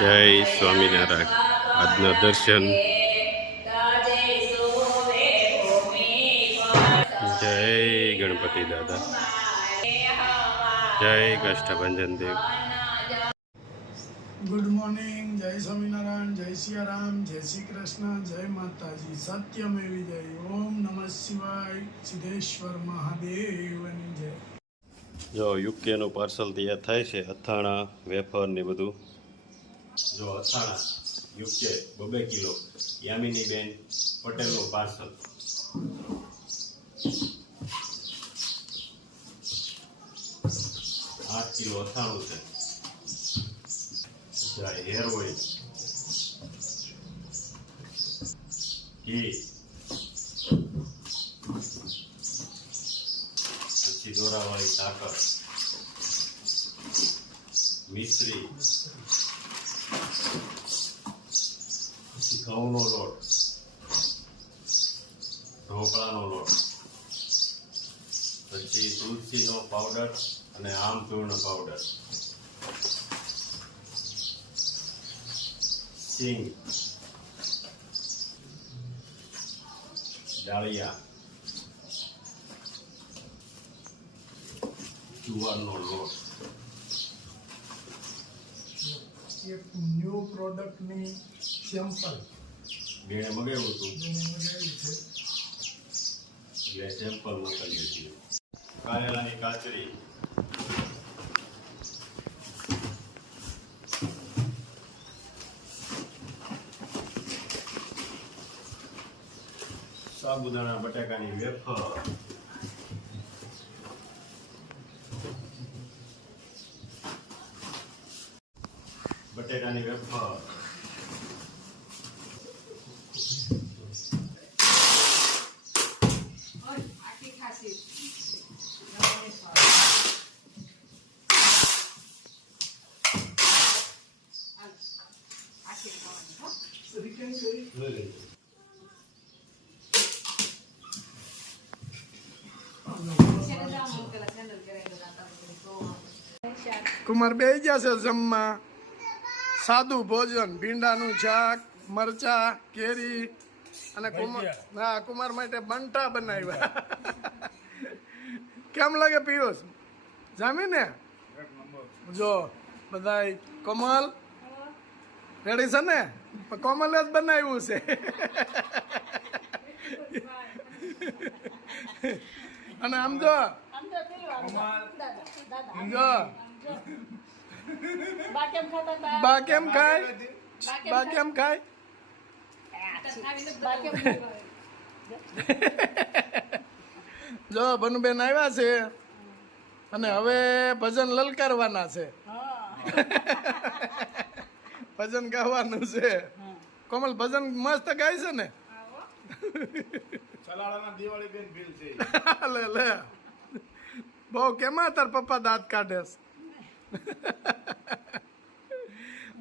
જય સ્વામિનારાયણ. આજના દર્શન. જય ગણપતિ દાદા. જય કાષ્ઠભંજન દેવ. Good morning. જય સ્વામિનારાયણ. જય સિયારામ. જય શ્રી કૃષ્ણ. જય માતાજી. સત્યમેવી જય. ઓમ નમઃ શિવાય. સિદ્ધેશ્વર મહાદેવની જય. જો યુકેનું પાર્સલ તૈયાર થાય છે. અથાણા, વેફર ને બધું. જો અથાણા યુકે 2 કિલો. યામિની બેન પટેલનું પાર્સલ. 8 કિલો અથાણું છે. હેર ઓઇલ, ઘી, પછી દોરાવાળી સાકર, મિશ્રી, પછી ઘઉંનો લોટ, ઢોકળાનો લોટ, પછી તુલસીનો પાવડર અને આમચૂર્ણ પાવડર, સિંગ, ડાળિયા, જુવારનો લોટ. એક ન્યૂ પ્રોડક્ટની સેમ્પલ બેને મગાવ્યું હતું મગાવ્યું છે. એટલે સેમ્પલ મોકલીએ છીએ. કારેલાની કાચરી, સાબુદાણા બટાકાની વેફર, બટાકાની વેફર, કુમાર બેસી ગયા છે જમવા. સાદું ભોજન, ભીંડાનું શાક, મરચા, કેરી અને કુમાર માટે બંટા બનાવ્યા. કેમ લાગે પિયુષ? જામી ને? જો બધાય કોમલ રેડી છે ને? કોમલે જ બનાવ્યું છે. અને આમ જો બા કેમ ખાય? બા કેમ ખાય? જો ભનુબેન આવ્યા છે અને હવે ભજન લલકારવાના છે. ભજન ગાવાનું છે. કોમલ ભજન મસ્ત ગાય છે ને? લે લે બહુ કેમાં તાર પપ્પા દાંત કાઢે?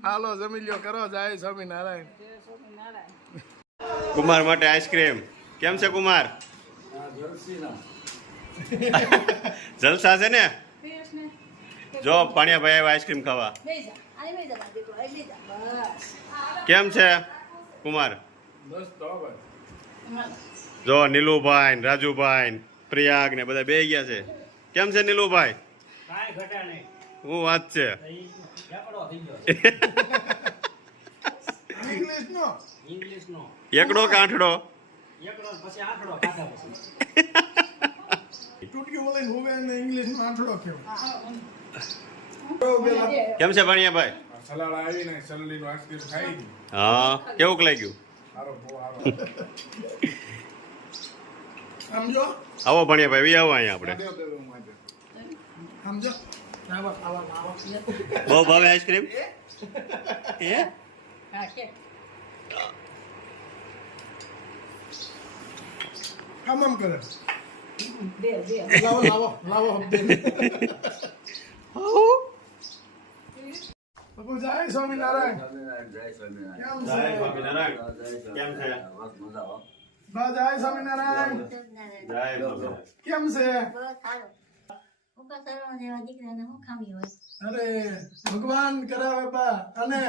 હાલો જમી લ્યો, કરો. જય સ્વામિનારાયણ. કુમાર માટે આઈસ્ક્રીમ. કેમ છે કુમાર? જલસા છે ને? જો પાણીયાભાઈ આવ્યા આઈસ્ક્રીમ ખાવા. કેમ છે કુમાર? જો નીલુભાઈ, રાજુભાઈ, પ્રિયાગ ને બધા બે ગયા છે. કેમ છે નીલુભાઈ? હું વાત છે. એકડો કે આઠડો? કેમ છે ભાણિયાભાઈ? હા, કેવું લાગ્યું? આવો ભાણિયાભાઈ, આવો અહીંયા આપણે. બહુ ભાવે આઈસ્ક્રીમ? આમ કરે. લાવો લાવો લાવો. બાપુ જય સ્વામિનારાયણ. કેમ છે? બા જય સ્વામિનારાયણ. જય કેમ છે? ઉપા સરવણ જેવા દીકરાને શું ખામી હોય? અરે ભગવાન કરાવે બા. અને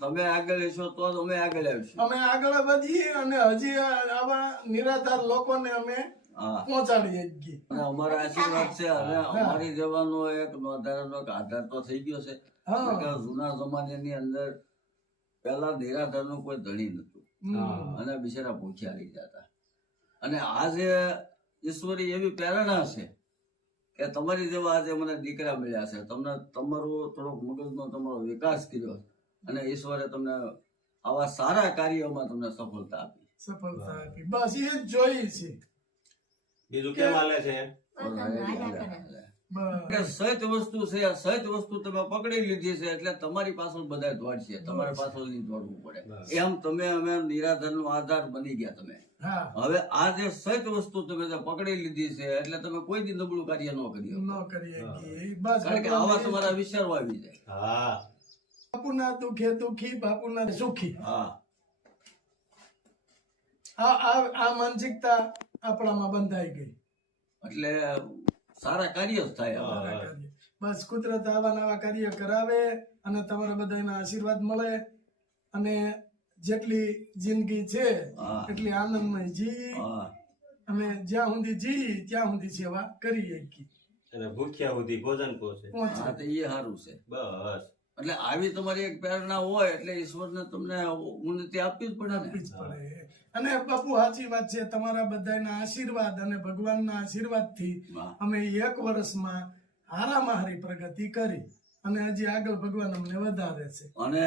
તમે આગળ હશો તો જ અમે આગળ આવીશું. અમે આગળ વધીએ અને હજી આવા નિરાધાર લોકોને અમે હા, પહોંચાડીએ છીએ. અને અમારા આશીર્વાદ છે. અને અમારી જવાનો એક નોંધારાનો એક આધાર તો થઈ ગયો છે. હા. કે જૂના જમાનાની અંદર પેલા નિરાધારનું કોઈ ધણી નતું, અને બિચારા ભૂખ્યા રહી જતા. અને આજે ઈશ્વરી એવી પ્રેરણા છે કે તમારી જેવા આજે મને દીકરા મળ્યા છે. તમને તમારો થોડોક મગજનો તમારો વિકાસ કર્યો, અને ઈશ્વરે તમને આવા સારા કાર્યોમાં તમને સફળતા આપી. સફળતા આપી. બસ એ જ જોઈએ છે. બીજું કેમ હાલે છે? બસ. કે સત્ય વસ્તુ છે, આ સત્ય વસ્તુ તમે પકડી લીધી છે એટલે તમારી પાછળ બધા દોડશે, તમારે પાછળ નહીં દોડવું પડે. એમ તમે અમે નિરાધારનો આધાર બની ગયા તમે. હા, હવે આ જે સત્ય વસ્તુ તમે જે પકડી લીધી છે એટલે તમે કોઈ દી નબળું કાર્ય ન કરી શકો. ન કરીએ છીએ. બસ કારણ કે આવા તમારા વિચારો આવી જાય. હા, બાપુના દુખે દુખી, બાપુના સુખી. હા, આ માનસિકતા આપણામાં બંધાઈ ગઈ. એટલે સારા કાર્ય જ થાય. હા. બસ કુદરત આવા નવા કાર્ય કરાવે અને તમારા બધાના આશીર્વાદ મળે, અને જેટલી જિંદગી છે હા. એટલી આનંદમય જી, હા, અને જ્યાં સુધી જી ત્યાં સુધી સેવા કરીએ. અને ભૂખ્યા સુધી ભોજન પહોંચે. હા, તો એ સારું છે. બસ. એટલે આવી તમારી એક પ્રેરણા હોય એટલે ઈશ્વરને તમને ઉન્નતિ આપવી જ પડે ને. આપવી જ પડે. અને બાપુ સાચી વાત છે, તમારા બધાના આશીર્વાદ અને ભગવાનના આશીર્વાદથી હા. અમે 1 વર્ષમાં હારામાં હારી પ્રગતિ કરી, અને હજી આગળ ભગવાન અમને વધારે છે. અને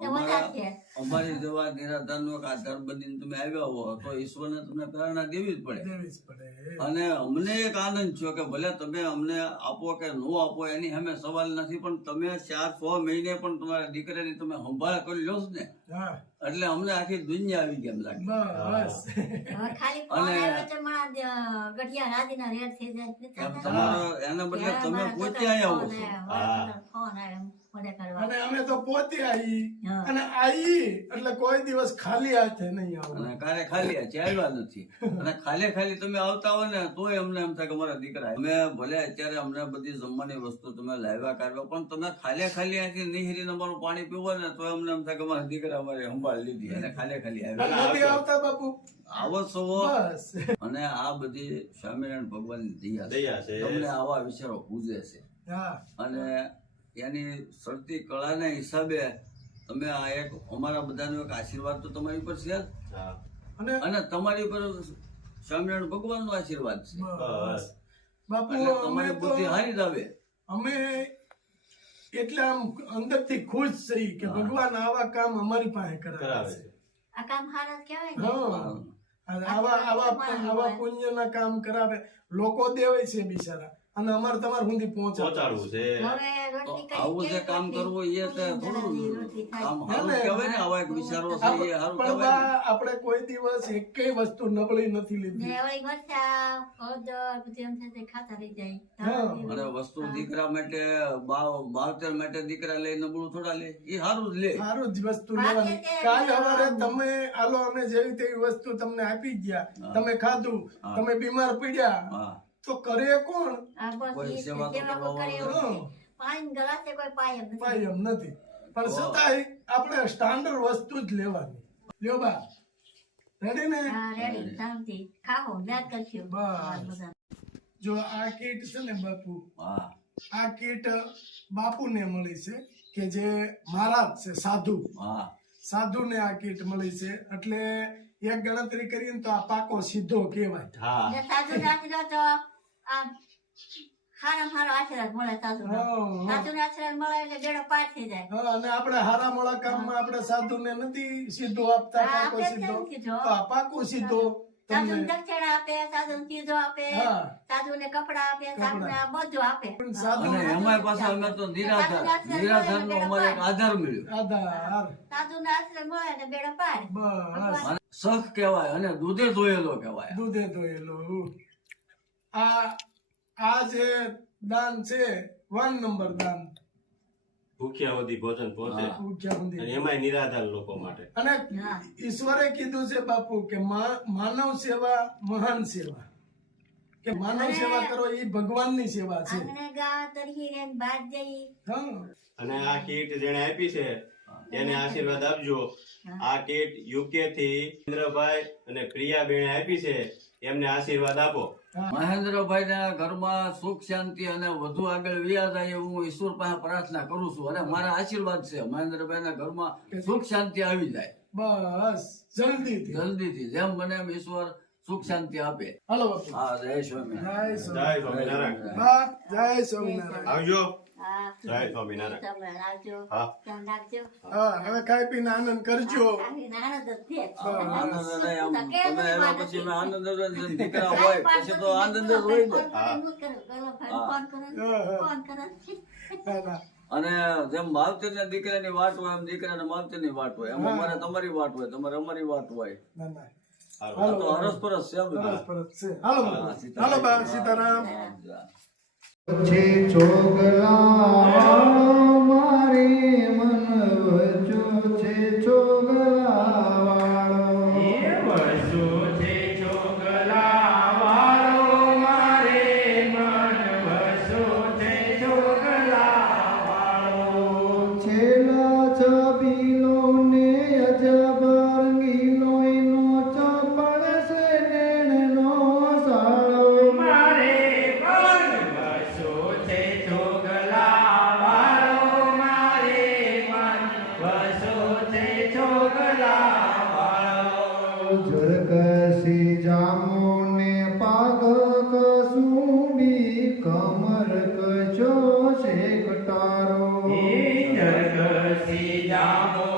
વધારે. અમારી જેવા નિરાધારનો એક આધાર બનીને તમે આવ્યા હો તો ઈશ્વરને તમને પ્રેરણા દેવી જ પડે. દેવી જ પડે. અને અમને એક આનંદ થયો કે ભલે તમે અમને આપો કે ન આપો એની સામે સવાલ નથી, પણ તમે 4-6 મહિને પણ તમારા દીકરાની તમે સંભાળ કરી લો ને, હા, એટલે અમને આખી દુનિયા આવી ગઈ એમ લાગે. બસ. હવે ખાલી ફોન અને- આવ્યો તો મારા ગઢિયા રાજીના રેડ થઈ જાય. નથી એમ થતા? તમારો એના બદલે ત્યારે તમે મારા પોતે છોકરાનો આવો ફોન છો. આવ્યો. મારા છોકરાનો ફોન આવ્યો મને કરવા. અને અમે તો પોતે આવી, હા. અને આવી એટલે કોઈ દિવસ ખાલી હાથે નહીં આવું. અને કારે ખાલી આવ્યા નથી. અને ખાલી તમે આવતા હોય ને તોય અમને એમ થાય કે મારા દીકરા અમે ભલે અત્યારે અમને બધી જમવાની વસ્તુ તમે લાવ્યા કાઢવા, પણ તમે ખાલી અહીંથી નિહરીને અમારું પાણી પીવો ને તો અમને એમ થાય કે મારા દીકરા અમારે સંભાળ લીધી, અને ખાલી આવ્યા. નથી આવતા બાપુ. આવો છો. બસ. અને આ બધી સ્વામિનારાયણ ભગવાનની દયા છે. દયા છે. તમને આવા વિચારો પૂજે છે, હા, અને એની સડતી કળાના હિસાબે તમે આ એક અમારા બધાનો એક આશીર્વાદ તો તમારી ઉપર છે જ. હા, અને અને તમારી ઉપર સ્વામિનારાયણ ભગવાનનો આશીર્વાદ છે. બસ. બાપુ એટલે અમે તમારી તો બુદ્ધિ હારી જ આવે. અમે એટલે આમ અંદરથી ખુશ થઈ કે ભગવાન આવા કામ અમારી પાસે કરાવે કરાવે છે. છે. આ કામ હારા જ કહેવાય ને. હા. અને આવા પુણ્યના કામ કરાવે. લોકો દેવે છે બિચારા, અને અમારે તમારે સુધી પહોંચાડવું છે. હવે તો રોટલી કરી આવું જે કામ કરવું એ તો થોડું રોટલી થાય. કામ સારું કહેવાય ને. આવા એક વિચારો છે એ સારું પણ કહેવાય ને. બા, આપણે કોઈ દિવસ એકેય વસ્તુ નબળી નથી ને લીધી. વળી મરચાં, હળદર બધું એમ થાય તે ખાતા રહી જાય. હા. અને વસ્તુ દીકરા માટે બાવતર માટે દીકરા લઈ નબળું થોડા લે, એ સારું જ લે. સારું જ વસ્તુ વાત લેવાની. છે કે કાલ સવારે તમે આલો અમે જેવી તેવી વસ્તુ તમને આપી ગયા, તમે ખાધું, તમે બીમાર પડ્યા, હા, તો કરે કોણ? આ બસ કોઈ ઈ સેવા તો સેવા કોઈ કરે કરવા એવું નથી. પાણી ગલાસે કોઈ પાય એમ નથી. પાય એમ નથી, પણ છતાંય આપણે સ્ટાન્ડર્ડ વસ્તુ જ લેવાની. લ્યો બા, રેડી ને? હા, રેડી, શાંતિ. ખાઓ, યાદ કરજો. બસ. બધા. જો આ કીટ છે ને બાપુ, હા, આ કીટ બાપુને મળી છે, કે જે મહારાજ છે, સાધુ. હા, સાધુને આ કીટ મળી છે, એટલે એક ગણતરી કરીએ ને તો આ પાકો સીધો કહેવાય. હા, ને સાધુને આશીર્વાદ તો આમ હારામાં હારો આશીર્વાદ મળે સાધુનો. હા. સાધુને આશીર્વાદ મળે એટલે બેડો પાર થઈ જાય. હા, અને આપણે હારા મોળા કામમાં આપણે સાધુને નથી સીધો આપતા, હા, પાકો આપણે સીધો. કેમ કીધું? હા, પાકો સીધો સાધુને તમને. દક્ષિણા આપે, સાધુને ચીજો આપે, હા. સાધુને કપડા આપે, સાધુને આ બધું આપે. પણ સાધુ અને એમાંય પાછા અમે તો નિરાધારનો અમારે એક આધાર મળ્યો. આધાર. સાધુને આશીર્વાદ મળે એટલે બેડો પાર. બસ. અને સખ કહેવાય અને દૂધે ધોયેલો કહેવાય. દૂધે ધોયેલું. આ જે દાન છે 1 નંબર દાન. ભૂખ્યા સુધી ભોજન પહોંચે. ભૂખ્યા સુધી. અને એમાંય નિરાધાર લોકો માટે. અને હા. ઈશ્વરે કીધું છે બાપુ કે માનવ સેવા મહાન સેવા. કે માનવ સેવા કરો એ ભગવાનની સેવા છે. આંગણે ગા તરહી રે બાદ જઈ. હા અને આ કીટ જેને આપી છે એને આશીર્વાદ આપજો. આ કીટ યુકે થી મહેન્દ્રભાઈ અને પ્રિયાબેને આપી છે, એમને આશીર્વાદ આપો. મહેન્દ્રભાઈ ના ઘરમાં સુખ શાંતિ અને વધુ આગળ વ્યા જાય એવું ઈશ્વર પાસે પ્રાર્થના કરું છું, અને મારા આશીર્વાદ છે મહેન્દ્રભાઈ ના ઘરમાં સુખ શાંતિ આવી જાય બસ જલ્દીથી. જલ્દીથી, જેમ બને એમ ઈશ્વર સુખ શાંતિ આપે. હાલો બાપુ. હા, જય સ્વામિનારાયણ. જય જય સ્વામિનારાયણ. બા જય સ્વામિનારાયણ. આવજો. હા જય સ્વામિનારાયણ. તમે લાવજો. હા. ધ્યાન રાખજો. હા હવે ખાઈ પીને આનંદ કરજો. આખી નાનદ જ છે. આનંદ અને આમ તમે એના પછી મેં આનંદ જ હોય, દીકરા હોય પછી તો આનંદ જ હોય ને. ફોન કરો. ના, ના. અને જેમ માવતર ના દીકરાની વાટ હોય એમ દીકરાના માવતર ની વાટ હોય, એમ અમારે તમારી વાટ હોય, તમારે અમારી વાટ હોય. ના, ના. આ તો હરસપરસ છે આ બધું. સરસ પરત છે. હાલો બાપુ. હાલો બા સીતારામ. છે ચોગલા મારી મન વચો છે ચોગલા વાળો છેલ્લા છબીલો ને અજબ રંગીલો એનો ચપળ છે નેણનો સાળો જરકસી જામો ને પાગ કસુંબી કમર કચો છે કટારો જરકસી જામો